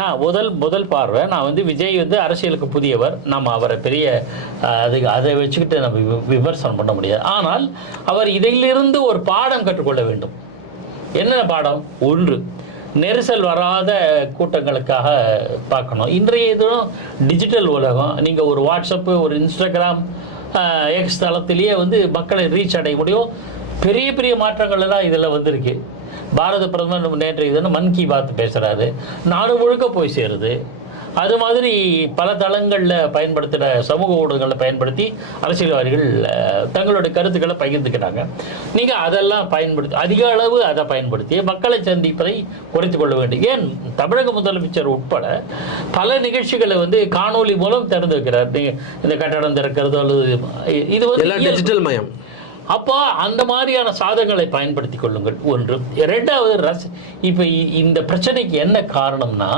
நான் முதல் பார்வை நான் வந்து விஜய் வந்து அரசியலுக்கு புதியவர், நம்ம அவரை பெரிய அதுக்கு அதை வச்சுக்கிட்டு நம்ம விமர்சனம் பண்ண முடியாது. ஆனால் அவர் இதிலிருந்து ஒரு பாடம் கற்றுக்கொள்ள வேண்டும். என்ன பாடம்? ஒன்று, நெரிசல் வராத கூட்டங்களுக்காக பார்க்கணும். இன்றைய இதுவும் டிஜிட்டல் உலகம். நீங்கள் ஒரு வாட்ஸ்அப்பு, ஒரு இன்ஸ்டாகிராம், எக்ஸ் தளத்திலேயே வந்து மக்களை ரீச் அடைய முடியும். பெரிய பெரிய மாற்றங்கள் எல்லாம் இதில் வந்திருக்கு. பாரத பிரதமர் நேற்று இதுன்னு மன் கி பாத் பேசுகிறாரு, நாடு முழுக்க போய் சேருது. அது மாதிரி பல தளங்களில் பயன்படுத்துகிற சமூக ஊடகங்களை பயன்படுத்தி அரசியல்வாதிகள் தங்களுடைய கருத்துக்களை பகிர்ந்துக்கிறாங்க. நீங்கள் அதெல்லாம் பயன்படுத்தி அதிக அளவு அதை பயன்படுத்தி மக்களை சந்திப்பதை குறைத்து கொள்ள வேண்டும். ஏன் தமிழக முதலமைச்சர் உட்பட பல நிகழ்ச்சிகளை வந்து காணொலி மூலம் திறந்து வைக்கிறார். இந்த கட்டடம் திறக்கிறது அல்லது இது வந்து டிஜிட்டல் மயம். அப்போ அந்த மாதிரியான சாதனங்களை பயன்படுத்தி கொள்ளுங்கள். ஒன்று. ரெண்டாவது, இப்போ இந்த பிரச்சனைக்கு என்ன காரணம்னா